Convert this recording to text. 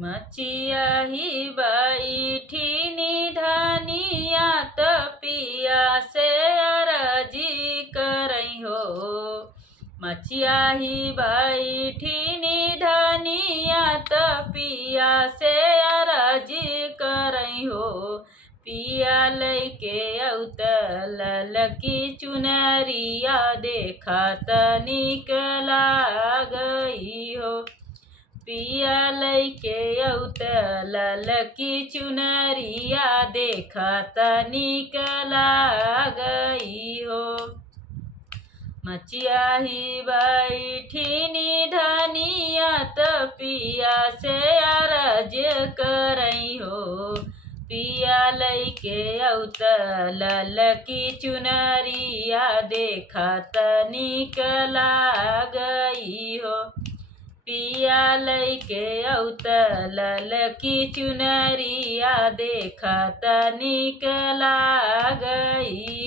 मचिया ही बैठी निधनिया त पिया से अरजी करई हो। मचिया ही बैठी निधनिया त पिया से अरजी करई हो। पिया लैके अउतल लकी चुनरिया देखा त निक लागई हो। पिया लैके अउतल लकी चुनरिया देखा त निक लागई हो। मचिया ही बैठी निधनिया त पिया से अरज करई हो। पिया लैके अउतल लकी चुनरिया देखा त निक लागई हो। पिया लैके अउतल लकी चुनरिया देखा त निक लागई